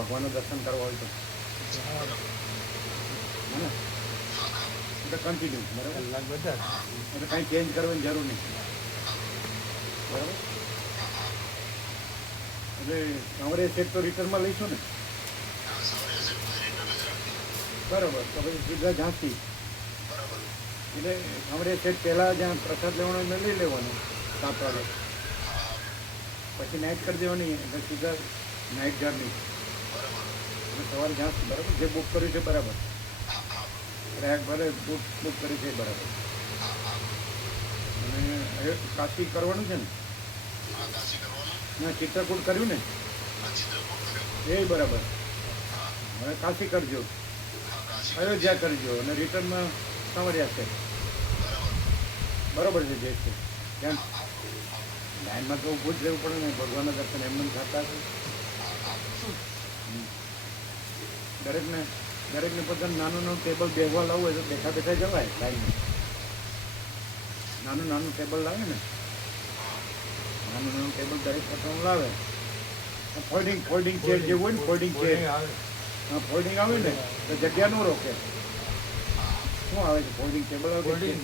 ભગવાનનું દર્શન કરવા હોય તો એટલે કન્ટિન્યુ બરાબર બધા એટલે કાંઈ ચેન્જ કરવાની જરૂર નહીં બરાબર. એટલે સવારે સેટ તો રિટર્નમાં લઈશું ને બરાબર. તો પછી સીધા ઝાંસી એટલે સવારે સેટ પહેલાં જ્યાં પ્રસાદ લેવાનો એને લઈ લેવાનો 7 વાગે, પછી નાઇટ કરી દેવાની એટલે સીધા નાઇટ જર્ની એટલે સવારે ઝાંસી બરાબર. જે બુક કર્યું છે બરાબર, ટ્રેક ભલે બુક કરી છે બરાબર. અને હવે કાશી કરવાનું છે ને? ના, ચિત્રકૂટ કર્યું ને એ બરાબર. હવે કાશી કરજો, અયોધ્યા કરજો અને રિટર્નમાં સાંવરિયા છે બરાબર છે. જે છે ત્યાં લાઈનમાં તો ઊભું જ રહેવું પડે ને, ભગવાનના દર્શન એમને થતા છે. દરેકને પોતાનું નાનું ટેબલ બેસવા લાવવું હોય તો બેઠા બેઠા જવાય લાઈનમાં. નાનું ટેબલ લાવે ને, નાનું ટેબલ દરેક પોતાનું લાવે. ફોલ્ડિંગ ચેર જેવું હોય ને, ફોલ્ડિંગ ચેર ફોલ્ડિંગ આવે ને તો જગ્યા ન રોકે. શું આવે છે? ફોલ્ડિંગ ટેબલ આવે, folding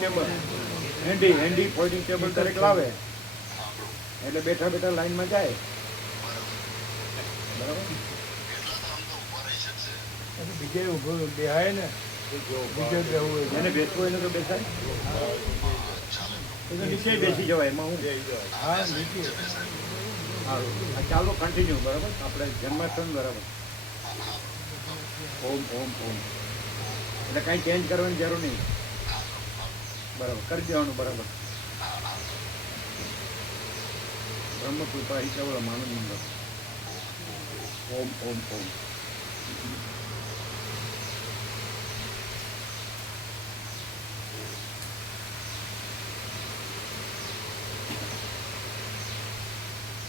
table handy folding table દરેક લાવે એટલે બેઠા બેઠા લાઈનમાં જાય બરાબર. બીજે ઊભું બેહાય ને, બીજે એને બેસવું હોય તો બેસાય, નીચે બેસી જવાય એમાં હું. હા, નીચે સારું. ચાલો કન્ટિન્યુ બરાબર. આપણે જન્માષ્ટમી બરાબર. ઓમ ઓમ ઓમ એટલે કાંઈ ચેન્જ કરવાની જરૂર નહીં બરાબર. કરી દેવાનું બરાબર. બ્રહ્મ કૃપા હિ કેવળ માનવ મંગળ. ઓમ ઓમ ઓમ.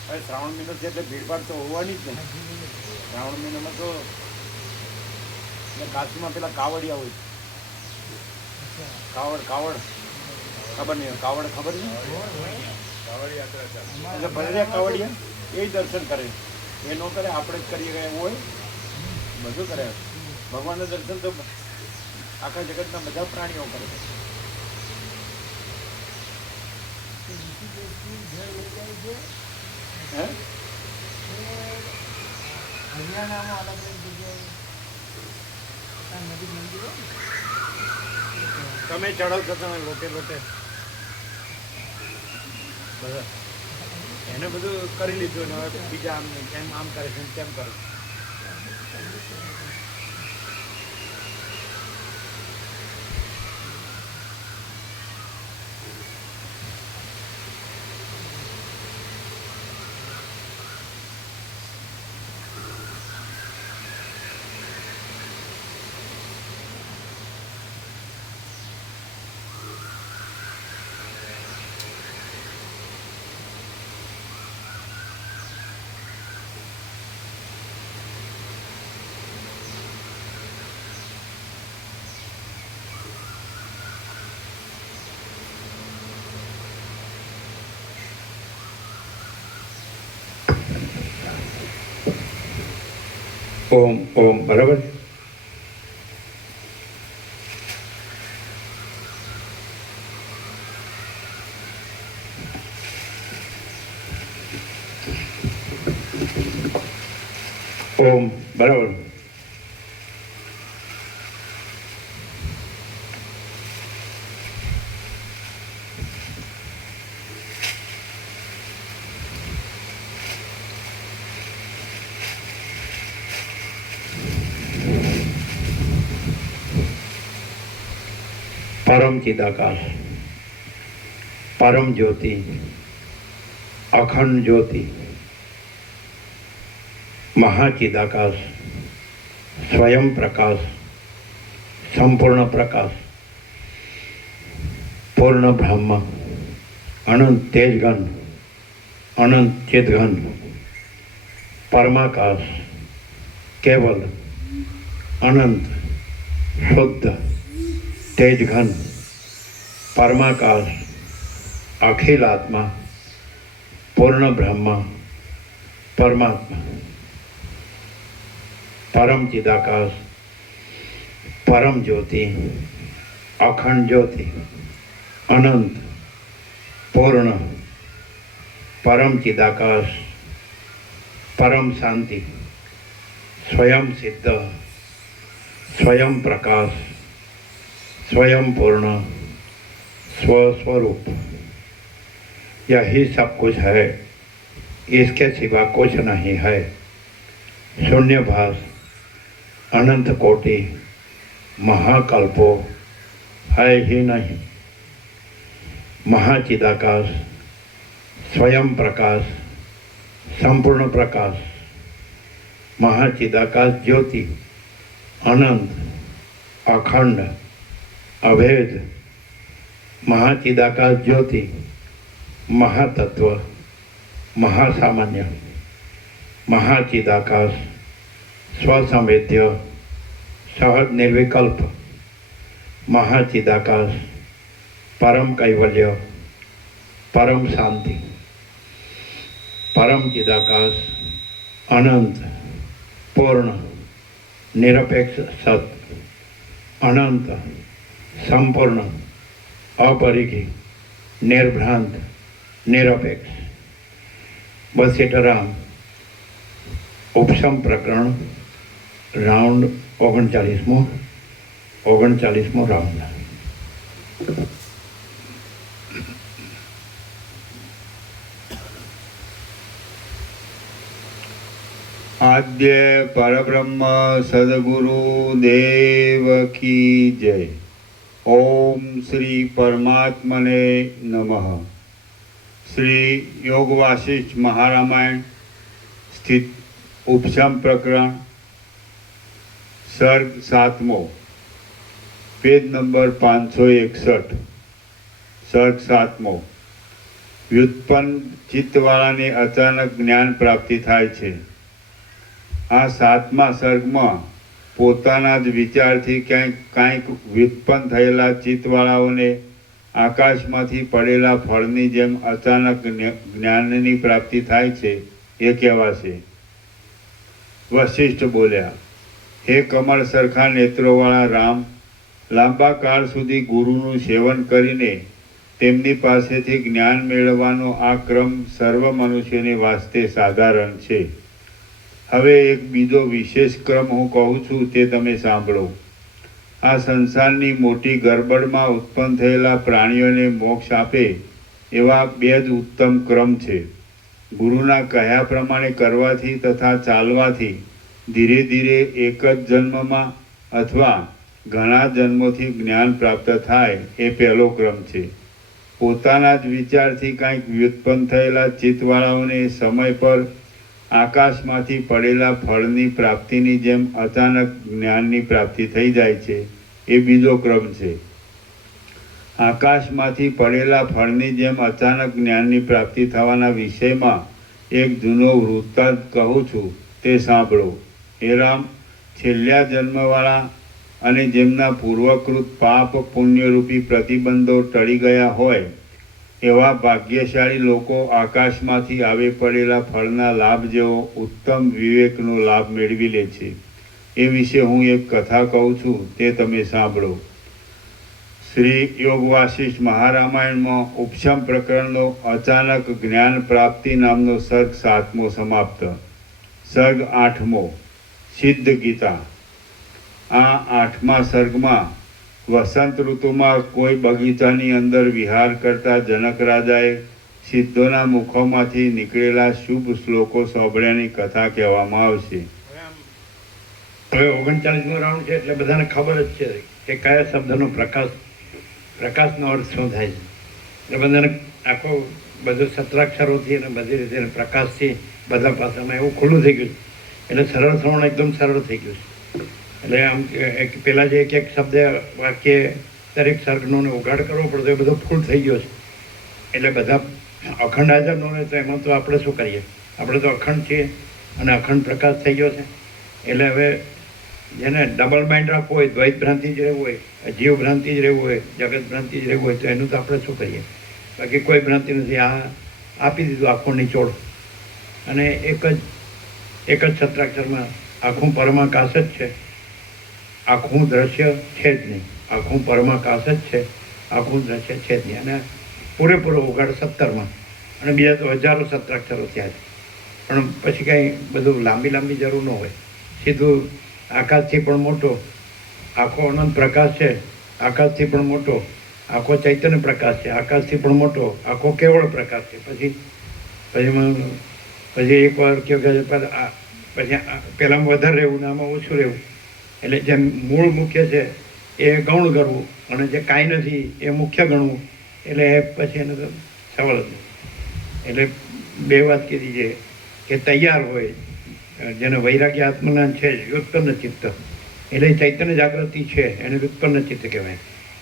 હવે શ્રાવણ મહિનો છે એટલે ભીડભાડ તો હોવાની જ ને. શ્રાવણ મહિનામાં તો કાશીમાં પેલા કાવડિયા હોય, કાવડ ખબર નહીં, કાવડ ખબર નહીં એટલે ભલે કાવડિયા એ દર્શન કરે, એ ન કરે આપણે જ કરીએ ગયા એવું હોય, બધું કરે. ભગવાનના દર્શન તો આખા જગતના બધા પ્રાણીઓ કરે છે. હરિયાણામાં અલગ અલગ જગ્યાએ નજીક મંદિરો તમે ચડાવશો, તમે લોટે બધા એને બધું કરી લીધું ને હવે બીજા આમ કરે છે તેમ કરે. ઓમ ઓમ બરાબર. ઓમ બરાબર. परम चिदाकाश, परम ज्योति, अखंड ज्योति, महाचिदाकाश, स्वयं प्रकाश, संपूर्ण प्रकाश, पूर्ण ब्रह्म, अनंत तेजघन, अनंत चिदघन, परमाकाश, केवल अनंत शुद्ध तेजघन, परमाकाश, अखिल आत्मा, पूर्ण ब्रह्म, પરમાત્મા, પરમ ચિદાકાશ, પરમ જ્યોતિ, અખંડ જ્યોતિ, અનંત, પૂર્ણ, પરમ ચિદાકાશ, પરમ શાંતિ, સ્વયં સિદ્ધ, स्वयं प्रकाश, स्वयं पूर्ण, स्वस्वरूप, यही सब कुछ है, इसके सिवा कुछ नहीं है। शून्यभास, अनंत कोटि, महाकल्पो है ही नहीं। महाचिदाकाश, स्वयं प्रकाश, संपूर्ण प्रकाश, महाचिदाकाश ज्योति, अनंत, अखंड, अभेद, महाचिदाकाश ज्योति, महातत्व, महासामान्य, महाचिदाकाश, स्वसंवेद्य, सहज निर्विकल्प, महाचिदाकाश, परम कैवल्य, परम शांति, परम चिदाकाश, अनंत, पूर्ण, निरपेक्ष सत, अनंत, संपूर्ण, अपरिघी, निर्भ्रांत, निरपेक्ष। बस सीताराम उपशम प्रकरण राउंड 39मो राउंड। आद्य परब्रह्म सद्गुरु देव की जय। ओम श्री परमात्मने नमः। श्री योग वासिष्ठ महारामायण स्थित उपशम प्रकरण सर्ग 7मो, पेज नंबर 561, सर्ग 7मो। व्युत्पन्न चित्तवाળાને અચાનક જ્ઞાન પ્રાપ્તિ થાય છે। આ 7મા સર્ગમાં પોતાના જ વિચારથી કાંઈક વ્યુત્પન્ન થયેલા ચિત્તવાળાઓને આકાશમાંથી પડેલા ફળની જેમ અચાનક જ્ઞાનની પ્રાપ્તિ થાય છે એ કહેવાશે। વશિષ્ઠ બોલ્યા, હે કમળ સરખા નેત્રોવાળા રામ, લાંબા કાળ સુધી ગુરુનું સેવન કરીને તેમની પાસેથી જ્ઞાન મેળવવાનો આ ક્રમ સર્વ મનુષ્યને વાસ્તે સાધારણ છે। હવે એક બીજો વિશેષ ક્રમ હું કહું છું તે તમે સાંભળો। આ સંસારની મોટી ગરબડમાં ઉત્પન્ન થયેલા પ્રાણીઓને મોક્ષ આપે એવા બે જ ઉત્તમ ક્રમ છે। ગુરુના કહ્યા પ્રમાણે કરવાથી તથા ચાલવાથી ધીરે ધીરે એક જ જન્મમાં અથવા ઘણા જન્મોથી જ્ઞાન પ્રાપ્ત થાય એ પહેલો ક્રમ છે। પોતાના જ વિચારથી કાંઈક વ્યુત્પન્ન થયેલા ચિત્તવાળાઓને સમય પર આકાશમાંથી પડેલા ફળની પ્રાપ્તિની જેમ અચાનક જ્ઞાનની પ્રાપ્તિ થઈ જાય છે એ બીજો ક્રમ છે। આકાશમાંથી પડેલા ફળની જેમ અચાનક જ્ઞાનની પ્રાપ્તિ થવાના વિષયમાં એક જૂનો વૃત્તાંત કહું છું તે સાંભળો। હે રામ, છેલ્લા જન્મવાળા અને જેમના પૂર્વકૃત પાપ પુણ્યરૂપી પ્રતિબંધો ટળી ગયા હોય એવા ભાગ્યશાળી લોકો આકાશમાંથી આવી પડેલા ફળના લાભ જેવો ઉત્તમ વિવેકનો લાભ મેળવી લે છે। એ વિશે હું એક કથા કહું છું તે તમે સાંભળો। શ્રી યોગ વાસિષ્ઠ મહારામાયણમાં ઉપશમ પ્રકરણનો અચાનક જ્ઞાન પ્રાપ્તિ નામનો સર્ગ 7મો સમાપ્ત। સર્ગ 8મો, સિદ્ધ ગીતા। આ 8મા સર્ગમાં વસંત ઋતુમાં કોઈ બગીચાની અંદર વિહાર કરતા જનક રાજાએ સિદ્ધોના મુખોમાંથી નીકળેલા શુભ શ્લોકો સાંભળ્યાની કથા કહેવામાં આવશે। હવે 39મો રાઉન્ડ છે એટલે બધાને ખબર જ છે કે કયા શબ્દનો પ્રકાશનો અર્થ શું થાય છે। એટલે બધાને આખો બધું સત્રાક્ષરોથી અને બધી રીતે પ્રકાશથી બધા પાસામાં એવું ખુલ્લું થઈ ગયું એટલે સરળ શ્રવણ એકદમ સરળ થઈ ગયું છે। એટલે આમ પહેલાં જે એક શબ્દ વાક્ય દરેક સર્ગનો ઉઘાડ કરવો પડતો એ બધો ફૂલ થઈ ગયો છે। એટલે બધા અખંડ હાજરનો હોય તો એમાં તો આપણે શું કરીએ, આપણે તો અખંડ છીએ અને અખંડ પ્રકાશ થઈ ગયો છે। એટલે હવે જેને ડબલ માઇન્ડ રાખવું હોય, દ્વૈત ભ્રાંતિ જ રહેવું હોય, જીવ ભ્રાંતિ જ રહેવું હોય, જગત ભ્રાંતિ જ રહેવું હોય તો એનું તો આપણે શું કરીએ, બાકી કોઈ ભ્રાંતિ નથી। આ આપી દીધું આખું નિચોડ અને એક જ છત્રાક્ષરમાં આખું પરમાકાશ જ છે, આખું દ્રશ્ય છે જ નહીં. આખું પરમાકાશ જ છે, આખું દ્રશ્ય છે જ નહીં. અને પૂરેપૂરો ઉગાડ 17માં, અને બીજા તો હજારો છત્રાક્ષરો થયા છે. પણ પછી કાંઈ બધું લાંબી જરૂર ન હોય. સીધું આકાશથી પણ મોટો, આખો અનંત પ્રકાશ છે, આકાશથી પણ મોટો, આખો ચૈતન્ય પ્રકાશ છે, આકાશથી પણ મોટો, આખો કેવળ પ્રકાશ છે. પછી એકવાર કહ્યું કે પછી પહેલાંમાં વધારે રહેવું ને આમાં ઓછું રહેવું. એટલે જેમ મૂળ મુખ્ય છે એ ગૌણ કરવું, અને જે કાંઈ નથી એ મુખ્ય ગણવું. એટલે પછી એને તો સવાલ જ નહીં. એટલે બે વાત કીધી છે કે તૈયાર હોય, જેને વૈરાગ્ય આત્મજ્ઞાન છે જ, વ્યુત્પન્ન ચિત્ત, એટલે ચૈતન્ય જાગૃતિ છે એને વ્યુત્પન્ન ચિત્ત કહેવાય.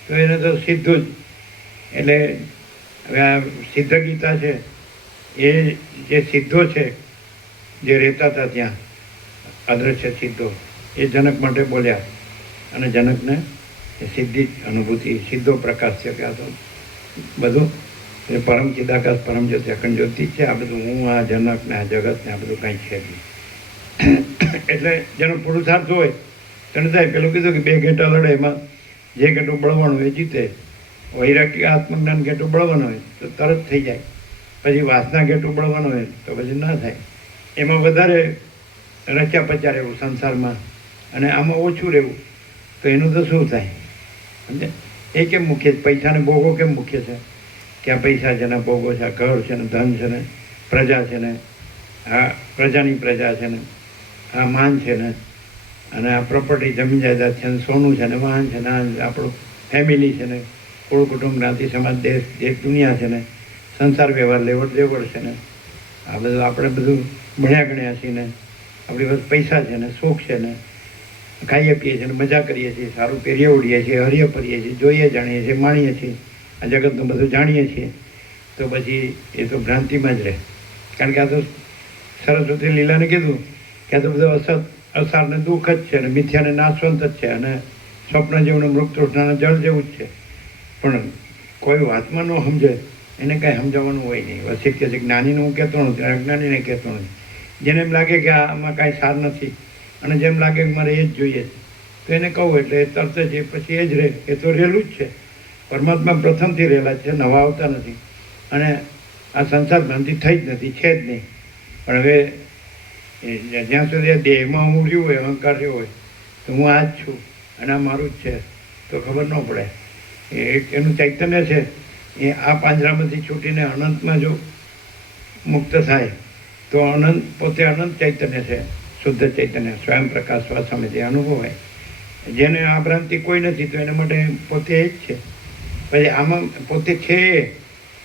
તો એને તો સીધું જ, એટલે હવે આ સિદ્ધ ગીતા છે એ જે સિદ્ધો છે જે રહેતા હતા ત્યાં, અદ્રશ્ય સિદ્ધો, એ જનક માટે બોલ્યા, અને જનકને એ સીધી અનુભૂતિ, સીધો પ્રકાશ છે કે આ તો બધું એ પરમ ચિદાકાશ પરમ જ્યોતિ અખંડ જ્યોતિ છે. આ બધું હું, આ જનક ને આ જગત ને આ બધું કાંઈ છે જ નહીં. એટલે જેનો પુરુષાર્થ હોય તેને થાય. પેલું કીધું કે 2 ઘેટા લડે, એમાં જે ઘેટું બળવાનું હોય એ જીતે. વૈરાગ્ય આત્મજ્ઞાન ઘેટું બળવાનું હોય તો તરત થઈ જાય. પછી વાસના ઘેટું બળવાનું હોય તો પછી ના થાય. એમાં વધારે રચ્યા પચ્યા રહેવું સંસારમાં, અને આમાં ઓછું રહેવું, તો એનું તો શું થાય? સમજે? એ કેમ મુખ્ય છે? પૈસાને ભોગો કેમ મુખ્ય છે? કે આ પૈસા છે ને, ભોગો છે, આ ઘર છે ને, ધન છે ને, પ્રજા છે ને, આ પ્રજાની પ્રજા છે ને, આ માન છે ને, અને આ પ્રોપર્ટી જમીન જાયદાદ છે ને, સોનું છે ને, વાહન છે ને, આ આપણું ફેમિલી છે ને, કુળ કુટુંબ જ્ઞાતિ સમાજ દેશ દુનિયા છે ને, સંસાર વ્યવહાર લેવડ દેવડ છે ને, આ બધું આપણે બધું ભણ્યા ગણ્યા છીએ ને, આપણી પાસે પૈસા છે ને, સુખ છે ને, ખાઈએ પીએ છીએ ને, મજા કરીએ છીએ, સારું પહેરીએ ઉડીએ છીએ, હરીએ ફરીએ છીએ, જોઈએ જાણીએ છીએ, માણીએ છીએ, આ જગતનું બધું જાણીએ છીએ. તો પછી એ તો ભ્રાંતિમાં જ રહે. કારણ કે આ તો સરસ્વતી લીલાને કીધું કે આ તો બધું અસાર ને દુઃખ જ છે, અને મિથ્યાને નાશવંત જ છે, અને સ્વપ્ન જેવું મૃગ તૃષ્ણાના જળ જેવું જ છે. પણ કોઈ વાતમાં ન સમજે એને કાંઈ સમજાવવાનું હોય નહીં. વસિત કહે છે જ્ઞાનીને હું કહેતો નથી, અજ્ઞાનીને કહેતો નથી. જેને એમ લાગે કે આમાં કાંઈ સાર નથી, અને જેમ લાગે કે મારે એ જ જોઈએ છે, તો એને કહું એટલે એ તરત જ પછી એ જ રહે. એ તો રહેલું જ છે. પરમાત્મા પ્રથમથી રહેલા છે, નવા આવતા નથી. અને આ સંસાર ભ્રાંતિ થઈ જ નથી, છે જ નહીં. પણ હવે જ્યાં સુધી આ દેહમાં હું રહ્યું હોય, અહંકાર રહ્યો હોય, તો હું આ જ છું અને આ મારું જ છે, તો ખબર ન પડે. એનું ચૈતન્ય છે એ આ પાંજરામાંથી છૂટીને અનંતમાં જો મુક્ત થાય તો અનંત પોતે અનંત ચૈતન્ય છે, શુદ્ધ ચૈતન્ય, સ્વયં પ્રકાશ સ્વસમે જે અનુભવ હોય. જેને આ ભ્રાંતિ કોઈ નથી તો એના માટે પોતે એ જ છે. પછી આમાં પોતે છે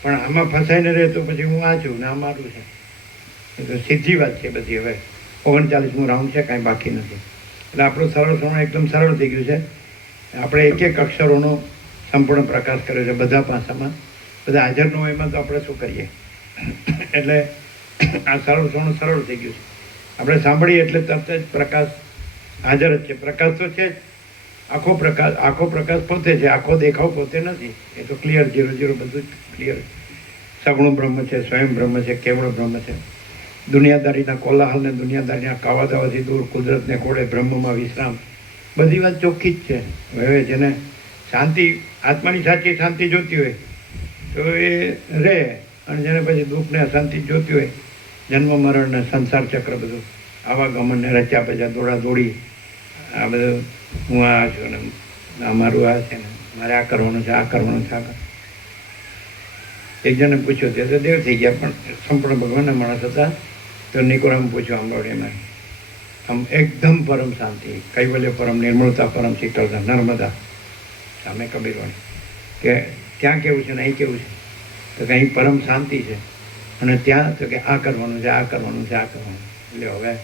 પણ આમાં ફસાઈને રહે તો પછી હું આ છું ને આ મારું છે. એ તો સીધી વાત છે બધી. હવે 39મું રાઉન્ડ છે, કાંઈ બાકી નથી. એટલે આપણું સરળ શ્રવણ એકદમ સરળ થઈ ગયું છે. આપણે એક એક અક્ષરોનો સંપૂર્ણ પ્રકાશ કર્યો છે બધા ભાષામાં. બધા હાજર ન હોય એમાં તો આપણે શું કરીએ? એટલે આ સરળ શ્રવણ સરળ થઈ ગયું છે. આપણે સાંભળીએ એટલે તરત જ પ્રકાશ હાજર જ છે. પ્રકાશ તો છે જ, આખો પ્રકાશ પોતે છે, આખો દેખાવ પોતે નથી. એ તો ક્લિયર 0 બધું જ ક્લિયર. સગુણ બ્રહ્મ છે, સ્વયં બ્રહ્મ છે, કેવળ બ્રહ્મ છે. દુનિયાદારીના કોલાહલ ને દુનિયાદારીના કાવાદાવાથી દૂર, કુદરતને કોડે બ્રહ્મમાં વિશ્રામ. બધી વાત ચોખ્ખી જ છે. હવે જેને શાંતિ, આત્માની સાચી શાંતિ જોતી હોય તો એ રહે, અને જેને પછી દુઃખને અશાંતિ જોતી હોય, જન્મ મરણ ને સંસાર ચક્ર બધું આવાગમન ને રચ્યા પચ્યા દોડા દોડી, આ બધું હું આ છું ને આ મારું આ છે ને મારે આ કરવાનું છે, આ કરવાનું છે, આ કરવાનું. એક જણે પૂછ્યું તે તો દેવ થઈ ગયા પણ સંપૂર્ણ ભગવાનના માણસ હતા. તો નિકોરામ પૂછ્યું આંબાવડીમાં, આમ એકદમ પરમ શાંતિ, કૈવલ્ય પરમ, નિર્મળતા પરમ, શીતળતા, નર્મદા સામે કબીરવાણી, કે ત્યાં કેવું છે ને અહીં કેવું છે? તો કે અહીં પરમ શાંતિ છે, અને ત્યાં તો કે આ કરવાનું છે, આ કરવાનું છે, આ કરવાનું. એટલે હવે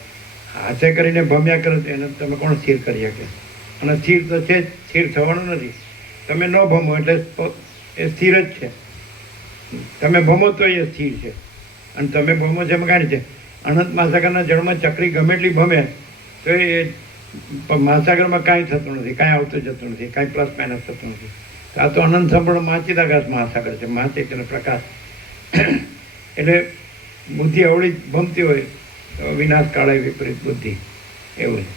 હાથે કરીને ભમ્યા કરો તો એને તમે કોણ સ્થિર કરી શકે? અને સ્થિર તો છે જ, સ્થિર થવાનું નથી. તમે ન ભમો એટલે એ સ્થિર જ છે. તમે ભમો તો એ સ્થિર છે, અને તમે ભમો છે એમાં કાંઈ છે. અનંત મહાસાગરના જળમાં ચક્રી ગમે એટલી ભમે તો એ મહાસાગરમાં કાંઈ થતું નથી, કાંઈ આવતું જતું નથી, કાંઈ પ્લસ માઇનસ થતું નથી. તો આ તો અનંત સંપૂર્ણ મહાચિદાકાશ મહાસાગર છે, મહાચૈતન્ય પ્રકાશ. એટલે બુદ્ધિ અવળી ભમતી હોય તો વિનાશ કાળે વિપરીત બુદ્ધિ એવું છે.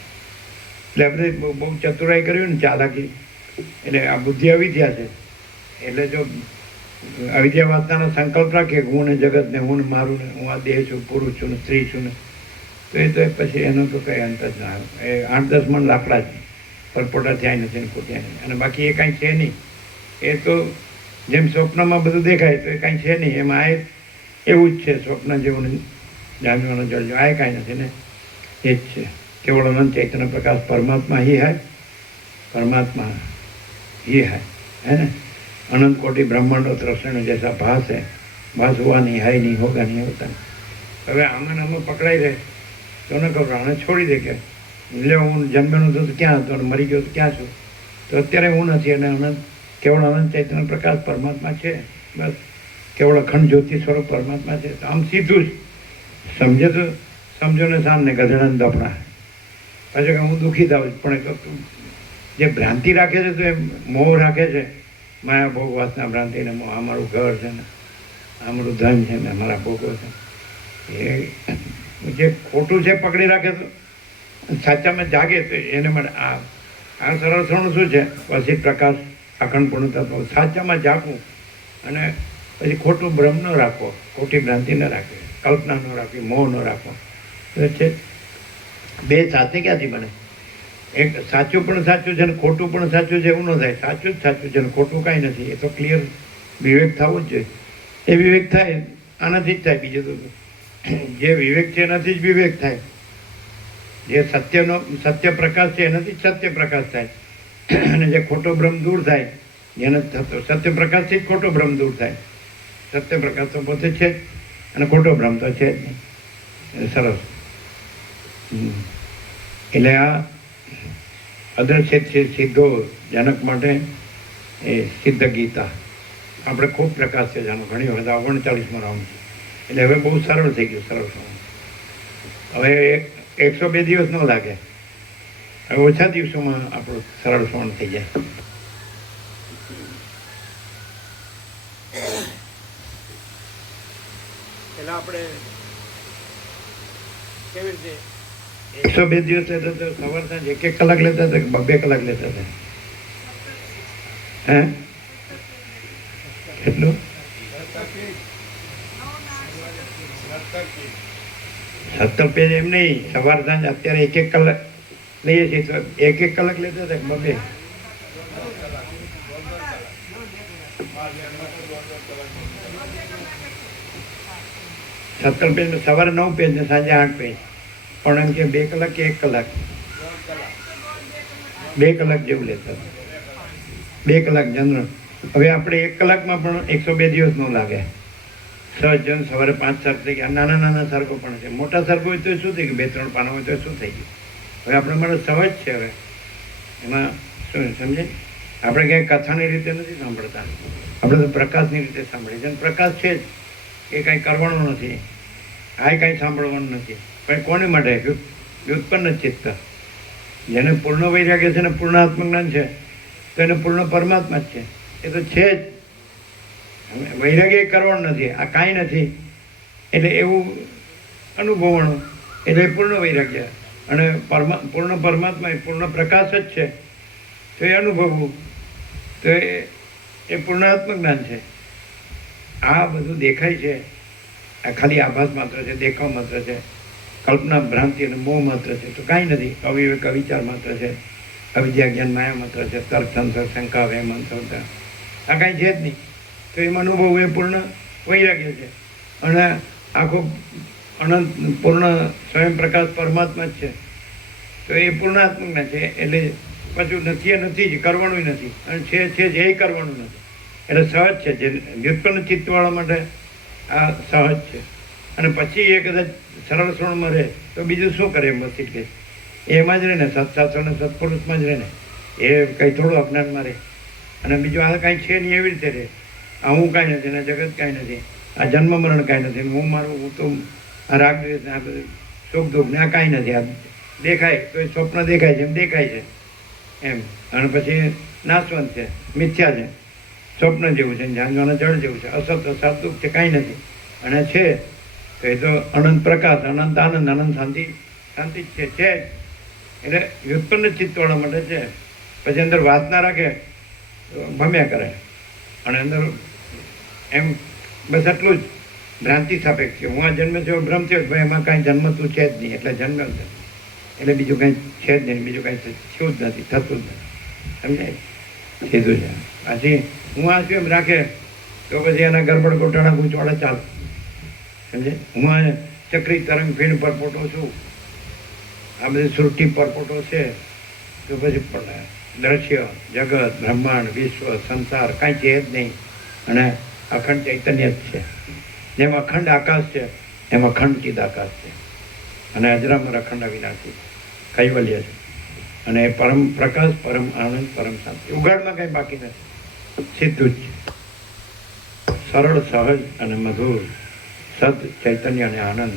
એટલે આપણે બહુ ચતુરાઈ કર્યું ને ચાલાકી, એટલે આ બુદ્ધિ અવિદ્યા છે. એટલે જો અવિદ્યાવાદનો સંકલ્પ રાખીએ કે હું ને જગત ને હું ને મારું ને હું આ દેહ છું, પુરુષ છું ને સ્ત્રી છું ને, તો એ પછી એનો તો કંઈ અંત જ ના આવે. એ 8-10 મણ લાકડા જ પરપોટા થયા નથી ને ફૂટ્યા નહીં. અને બાકી એ કાંઈ છે નહીં. એ તો જેમ સ્વપ્નમાં બધું દેખાય તો એ કાંઈ છે નહીં. એમાં આ એવું જ છે, સ્વપ્ન જેવું જાણવાનો જળજો આ કાંઈ નથી ને, એ જ છે. केवल अनंत चैतन्य प्रकाश परमात्मा ही है, परमात्मा ही है ना. अनंत कोटि ब्रह्मांड और त्रिसरण जैसा भास है, भास हुआ नहीं, है नहीं, होगा नहीं, होता नहीं. હવે આમાં આમાં પકડાઈ રહે તો ન ખબર, આને છોડી દે કે લે હું જન્મેલો હતો તો ક્યાં હતો અને મરી ગયો તો ક્યાં છું, તો અત્યારે હું નથી. અને અનંત કેવળ અનંત ચૈતન્ય પ્રકાશ પરમાત્મા છે, બસ કેવળ અખંડ જ્યોતિ સ્વરૂપ પરમાત્મા છે. તો આમ સીધું જ સમજે તો સમજો ને સામને ગધેડાને દફડા. પાછું કે હું દુઃખી થાઉં પણ જે ભ્રાંતિ રાખે છે તો એ મોહ રાખે છે, માયા ભોગ વાસના ભ્રાંતિને મોહ. આ મારું ઘર છે ને, આ મારું ધન છે ને, મારા ભોગો છે, એ જે ખોટું છે પકડી રાખે તો સાચામાં જાગે તો એને માટે આ સરળ શ્રવણ શું છે? પછી પ્રકાશ અખંડ પૂર્ણ તત્વ સાચામાં જાગવું અને પછી ખોટું ભ્રમ ન રાખવો, ખોટી ભ્રાંતિ ન રાખવી, કલ્પના ન રાખવી, મોહ ન રાખવો. તો છે બે સાથે ક્યાંથી બને? એક સાચું પણ સાચું છે ને ખોટું પણ સાચું છે એવું ન થાય. સાચું જ સાચું છે ને ખોટું કાંઈ નથી. એ તો ક્લિયર વિવેક થવો જ જોઈએ. એ વિવેક થાય આનાથી જ થાય. બીજું તો જે વિવેક છે એનાથી જ વિવેક થાય. જે સત્ય પ્રકાશ છે એનાથી જ સત્ય પ્રકાશ થાય. અને જે ખોટો ભ્રમ દૂર થાય જેને થતો સત્ય પ્રકાશથી જ ખોટો ભ્રમ દૂર થાય. સત્ય પ્રકાશ તો પોતે છે જ અને ખોટો ભ્રમ તો છે જ નહીં. સરસ. એટલે આ અદ્રશ્ય સિદ્ધો જનક માટે એ સિદ્ધ ગીતા આપણે ખૂબ પ્રકાશ છે જાણો. ઘણી વખત 39માં રાઉન્ડ છે. એટલે હવે બહુ સરળ થઈ ગયું. સરળ શ્રવણ હવે 102 દિવસ ન લાગે. હવે ઓછા દિવસોમાં આપણું સરળ શ્રવણ થઈ જાય. પેલા આપણે કેવી રીતે 102 દિવસ લેતા તો સવાર સાંજ 1-1 કલાક લેતા હતા કે 2 કલાક લેતા હતા? હે કેટલું? 17 પેજ એમ નહીં, સવાર સાંજ અત્યારે 1-1 કલાક લઈએ છીએ તો 1-1 કલાક લેતા હતા કે 2? સત્તર પેજ સવારે 9 પેજ ને સાંજે 8 પેજ. પણ એમ કે 2 કલાક કે 1 કલાક? 2 કલાક જેવું લેતા હતા. 2 કલાક જનરલ. હવે આપણે 1 કલાકમાં પણ 102 દિવસ ન લાગે. સહજ સવારે 5 સર્ગ થઈ ગયા. નાના નાના સર્ગો પણ છે. મોટા સર્ગો હોય તો શું થઈ ગયું? 2-3 પાના હોય તો શું થઈ ગયું? હવે આપણે માટે સહજ છે. હવે એમાં શું સમજે? આપણે ક્યાંય કથાની રીતે નથી સાંભળતા, આપણે તો પ્રકાશની રીતે સાંભળીએ છીએ. પ્રકાશ છે જ, એ કાંઈ કરવાનું નથી, આ કાંઈ સાંભળવાનું નથી. પણ કોને માટે? વ્યુત્પન્ન ચિત્ત. જેને પૂર્ણ વૈરાગ્ય છે ને પૂર્ણ આત્મજ્ઞાન છે તો એને પૂર્ણ પરમાત્મા જ છે. એ તો છે જ. વૈરાગ્ય કરવાનું નથી, આ કાંઈ નથી. એટલે એવું અનુભવવાનું, એટલે પૂર્ણ વૈરાગ્ય. અને પૂર્ણ પરમાત્મા એ પૂર્ણ પ્રકાશ જ છે તો એ અનુભવવું, તો એ પૂર્ણ આત્મજ્ઞાન છે. આ બધું દેખાય છે, આ ખાલી આભાસ માત્ર છે, દેખાવ માત્ર છે, કલ્પના ભ્રાંતિ અને મોહ માત્ર છે. તો કાંઈ નથી. અવિવેક અવિચાર માત્ર છે, અવિદ્યા જ્ઞાન માયા માત્ર છે, તર્ક સંશય શંકા વહેમ અંતરતા આ કાંઈ છે જ નહીં. તો એમાં અનુભવ એ પૂર્ણ વૈરાગ્ય છે. અને આખો અનંત પૂર્ણ સ્વયં પ્રકાશ પરમાત્મા જ છે તો એ પૂર્ણાત્મક છે. એટલે પાછું નથી એ નથી જ, કરવાનું નથી. અને છે જે કરવાનું નથી. એટલે સહજ છે. જે વ્યુત્પન્ન ચિત્તવાળા માટે આ સહજ છે. અને પછી એ કદાચ સરળ શ્રવણમાં રહે તો બીજું શું કરે? મસ્તી કે એમાં જ રહે ને, સત્શાસ્ત્ર અને સત્પુરુષમાં જ રહે ને. એ કંઈ થોડું અજ્ઞાનમાં રહે. અને બીજું આ કાંઈ છે નહીં એવી રીતે રહે. આ હું કાંઈ નથી ને જગત કાંઈ નથી, આ જન્મ મરણ કાંઈ નથી, હું મારું હું તો આ રાગ દ્વેષ ને આ બધું સુખ દુઃખ ને આ કાંઈ નથી. આ દેખાય તો એ સ્વપ્ન દેખાય છે એમ દેખાય છે એમ. અને પછી નાશવંત છે, મિથ્યા છે, સ્વપ્ન જેવું છે, જાણવાના જળ જેવું છે, અસત અસત દુઃખ છે, કાંઈ નથી. અને છે તો એ તો અનંત પ્રકાશ, અનંત આનંદ, અનંત શાંતિ, શાંતિ જ છે જ. એટલે વ્યુત્પન્ન ચિત્તવાળા માટે છે. પછી અંદર વાસના રાખે તો ભમ્યા કરે, અને અંદર એમ બસ એટલું જ ભ્રાંતિ સાપેક્ષ છે. હું આ જન્મ થયો ભ્રમ થયો, ભાઈ એમાં કાંઈ જન્મતું છે જ નહીં, એટલે જન્મ જ નથી. એટલે બીજું કાંઈ છે જ નહીં, બીજું કાંઈ થયું જ નથી, થતું જ નથી. સમજાય? સીધું છે. પછી હું આ છું એમ રાખે તો પછી એના ગરબડ ગોટાળા ગૂંચવાડા ચાલે. સમજે? હું આ ચક્રી તરંગ ફીણ પરપોટો છું, આ બધી સૃષ્ટિ પરપોટો છે, તો પછી દ્રશ્ય, જગત, બ્રહ્માંડ, વિશ્વ, સંસાર કાંઈ છે જ નહીં, અને અખંડ ચૈતન્ય જ છે. જેમ અખંડ આકાશ છે એમ અખંડ ચિદ આકાશ છે, અને અજરામર અખંડ અવિનાશી કૈવલ્ય છે, અને પરમ પ્રકાશ, પરમ આનંદ, પરમ શાંતિ. ઉગાડમાં કંઈ બાકી નથી, સીધું જ છે. સરળ, સહજ અને મધુર સદ ચૈતન્ય અને આનંદ.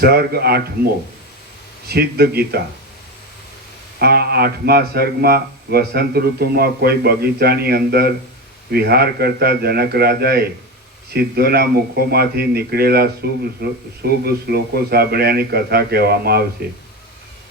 સર્ગ 8મો સિદ્ધ ગીતા. આ 8મા સર્ગમાં વસંત ઋતુમાં કોઈ બગીચાની અંદર વિહાર કરતા જનક રાજાએ સિદ્ધોના મુખોમાંથી નીકળેલા શુભ શ્લોકો સાંભળ્યાની કથા કહેવામાં આવશે.